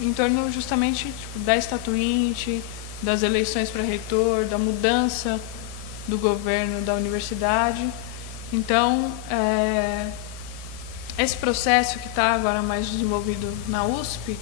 em torno justamente tipo, da Estatuinte, das eleições para reitor, da mudança do governo da universidade. Então, esse processo que está agora mais desenvolvido na USP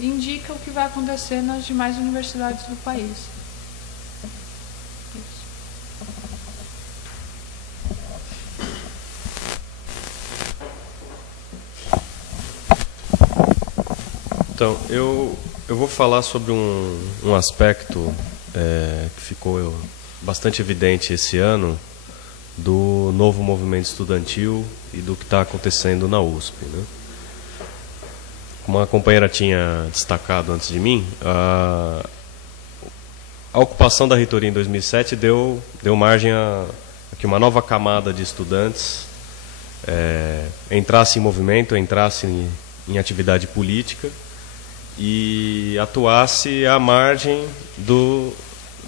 indica o que vai acontecer nas demais universidades do país. Então, eu vou falar sobre um aspecto que ficou bastante evidente esse ano do novo movimento estudantil e do que está acontecendo na USP, né? Como a companheira tinha destacado antes de mim, a ocupação da reitoria em 2007 deu margem a que uma nova camada de estudantes entrasse em movimento, entrasse em atividade política e atuasse à margem dos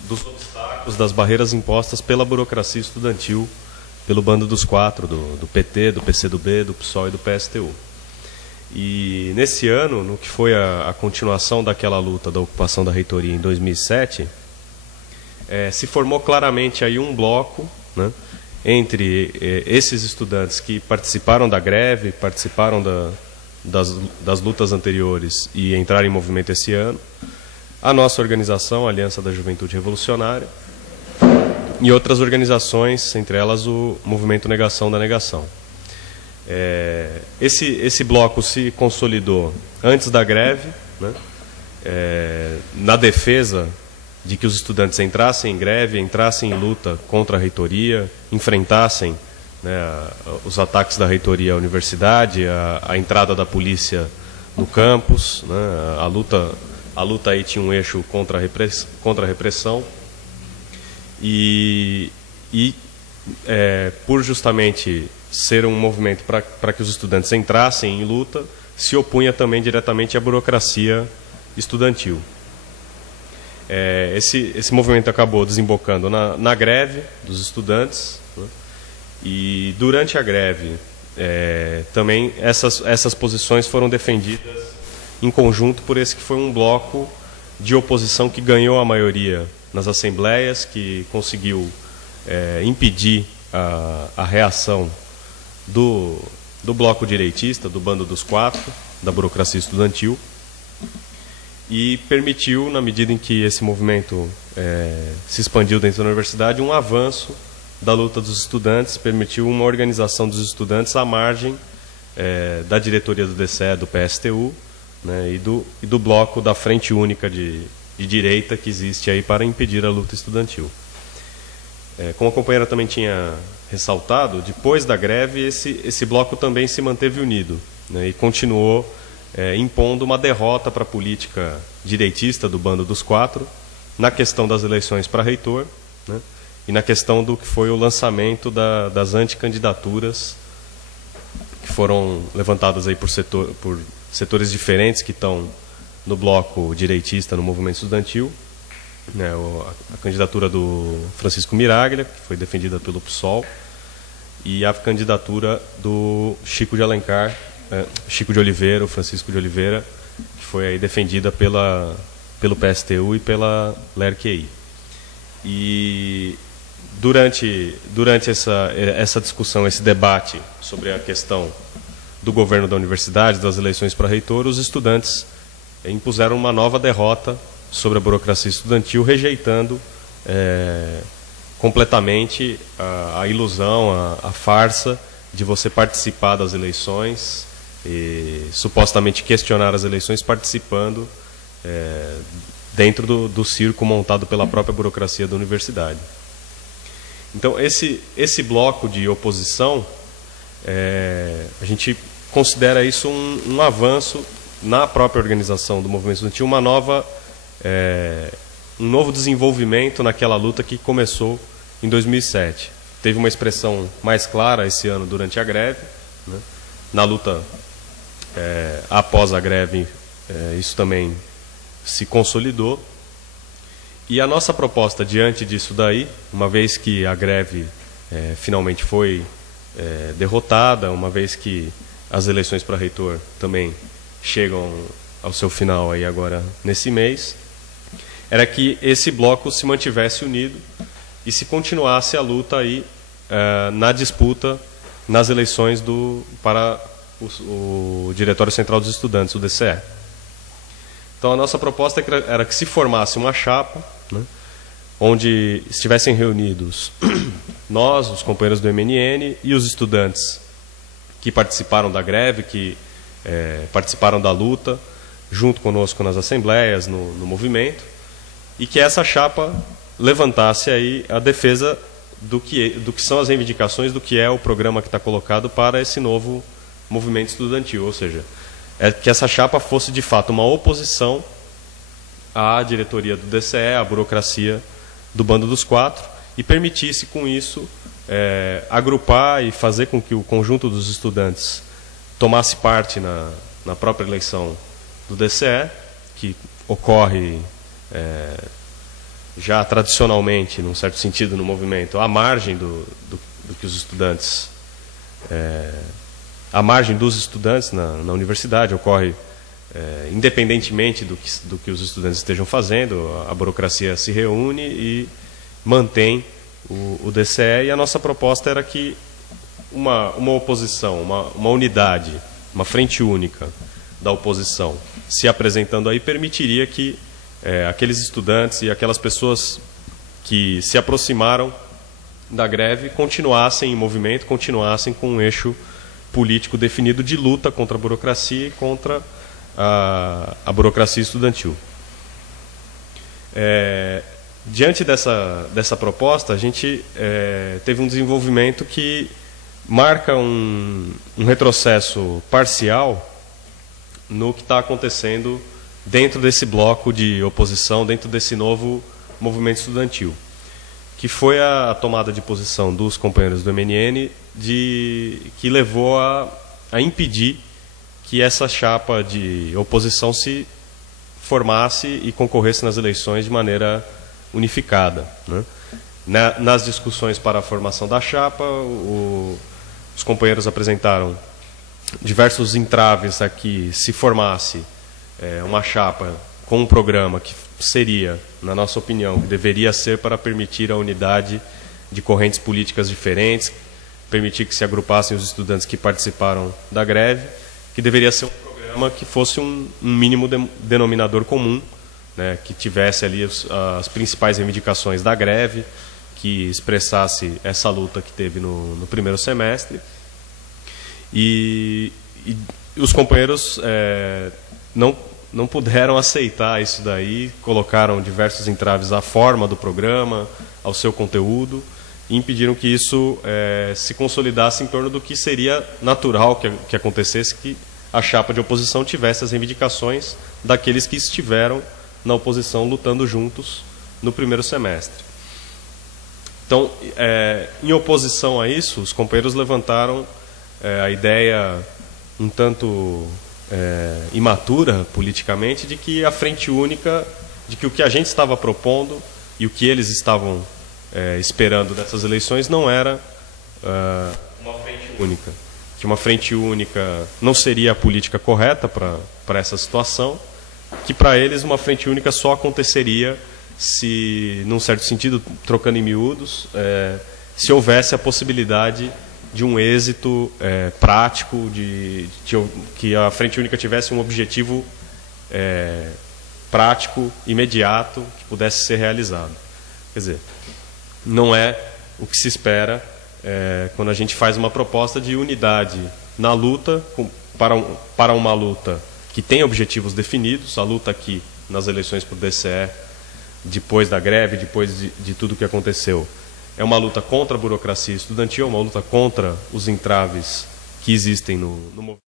obstáculos, das barreiras impostas pela burocracia estudantil, pelo bando dos quatro, do PT, do PCdoB, do PSOL e do PSTU. E nesse ano, no que foi a continuação daquela luta da ocupação da reitoria em 2007, se formou claramente aí um bloco, né, entre esses estudantes que participaram da greve, participaram das lutas anteriores e entraram em movimento esse ano, a nossa organização, a Aliança da Juventude Revolucionária, e outras organizações, entre elas o Movimento Negação da Negação. Esse bloco se consolidou antes da greve, né, na defesa de que os estudantes entrassem em greve, entrassem em luta contra a reitoria, enfrentassem, né, os ataques da reitoria à universidade, a entrada da polícia no campus, né, a luta aí tinha um eixo contra a repressão e por justamente ser um movimento para que os estudantes entrassem em luta, se opunha também diretamente à burocracia estudantil. Esse movimento acabou desembocando na greve dos estudantes, né? E durante a greve também essas posições foram defendidas em conjunto por esse que foi um bloco de oposição que ganhou a maioria nas assembleias, que conseguiu impedir a reação do bloco direitista, do bando dos quatro, da burocracia estudantil, e permitiu, na medida em que esse movimento se expandiu dentro da universidade, um avanço da luta dos estudantes, permitiu uma organização dos estudantes à margem da diretoria do DCE, do PSTU, né, e do bloco da Frente Única de direita que existe aí para impedir a luta estudantil. Como a companheira também tinha ressaltado, depois da greve esse bloco também se manteve unido, né, e continuou impondo uma derrota para a política direitista do bando dos quatro na questão das eleições para reitor, né, e na questão do que foi o lançamento das anticandidaturas que foram levantadas aí por setores diferentes que estão no bloco direitista, no movimento estudantil, né, a candidatura do Francisco Miraglia, que foi defendida pelo PSOL, e a candidatura do Chico de Oliveira, o Francisco de Oliveira, que foi aí defendida pelo PSTU e pela LERQI. E durante essa discussão, esse debate sobre a questão do governo da universidade, das eleições para reitor, os estudantes impuseram uma nova derrota sobre a burocracia estudantil, rejeitando completamente a ilusão, a farsa de você participar das eleições e supostamente questionar as eleições participando dentro do circo montado pela própria burocracia da universidade. Então, esse bloco de oposição, a gente considera isso um avanço na própria organização do movimento estudantil, um novo desenvolvimento naquela luta que começou em 2007. Teve uma expressão mais clara esse ano durante a greve, né? Na luta após a greve, isso também se consolidou. E a nossa proposta diante disso daí, uma vez que a greve finalmente foi derrotada, uma vez que as eleições para reitor também chegam ao seu final aí agora nesse mês, era que esse bloco se mantivesse unido e se continuasse a luta aí na disputa nas eleições para o Diretório Central dos Estudantes, o DCE. Então a nossa proposta era que se formasse uma chapa, né, onde estivessem reunidos nós, os companheiros do MNN, e os estudantes que participaram da greve, que participaram da luta, junto conosco nas assembleias, no movimento, e que essa chapa levantasse aí a defesa do que são as reivindicações, do que é o programa que está colocado para esse novo movimento estudantil, ou seja, que essa chapa fosse de fato uma oposição à diretoria do DCE, à burocracia do Bando dos Quatro, e permitisse com isso agrupar e fazer com que o conjunto dos estudantes tomasse parte na própria eleição do DCE, que ocorre já tradicionalmente, num certo sentido, no movimento, à margem do que os estudantes... à margem dos estudantes na universidade, ocorre independentemente do que os estudantes estejam fazendo, a burocracia se reúne e mantém o DCE, e a nossa proposta era que uma oposição, uma unidade, uma frente única da oposição se apresentando aí permitiria que aqueles estudantes e aquelas pessoas que se aproximaram da greve continuassem em movimento, continuassem com um eixo político definido de luta contra a burocracia e contra a burocracia estudantil. Diante dessa proposta, a gente teve um desenvolvimento que marca um retrocesso parcial no que está acontecendo dentro desse bloco de oposição, dentro desse novo movimento estudantil, que foi a tomada de posição dos companheiros do MNN que levou a impedir que essa chapa de oposição se formasse e concorresse nas eleições de maneira unificada, né? Nas discussões para a formação da chapa, os companheiros apresentaram diversos entraves a que se formasse uma chapa com um programa que seria, na nossa opinião, que deveria ser para permitir a unidade de correntes políticas diferentes, permitir que se agrupassem os estudantes que participaram da greve, que deveria ser um programa que fosse um mínimo denominador comum, né, que tivesse ali as principais reivindicações da greve, que expressasse essa luta que teve no primeiro semestre. E os companheiros não puderam aceitar isso daí, colocaram diversos entraves à forma do programa, ao seu conteúdo, e impediram que isso se consolidasse em torno do que seria natural que acontecesse, que a chapa de oposição tivesse as reivindicações daqueles que estiveram na oposição lutando juntos no primeiro semestre. Então, em oposição a isso, os companheiros levantaram a ideia um tanto imatura politicamente de que a frente única, de que o que a gente estava propondo e o que eles estavam esperando dessas eleições não era uma frente única, que uma frente única não seria a política correta para essa situação, que para eles uma frente única só aconteceria se, num certo sentido, trocando em miúdos, se houvesse a possibilidade de um êxito prático, que a frente única tivesse um objetivo prático, imediato, que pudesse ser realizado. Quer dizer, não é o que se espera quando a gente faz uma proposta de unidade na luta, para uma luta que tem objetivos definidos, a luta aqui nas eleições por DCE, depois da greve, depois de tudo o que aconteceu. É uma luta contra a burocracia estudantil, uma luta contra os entraves que existem no movimento.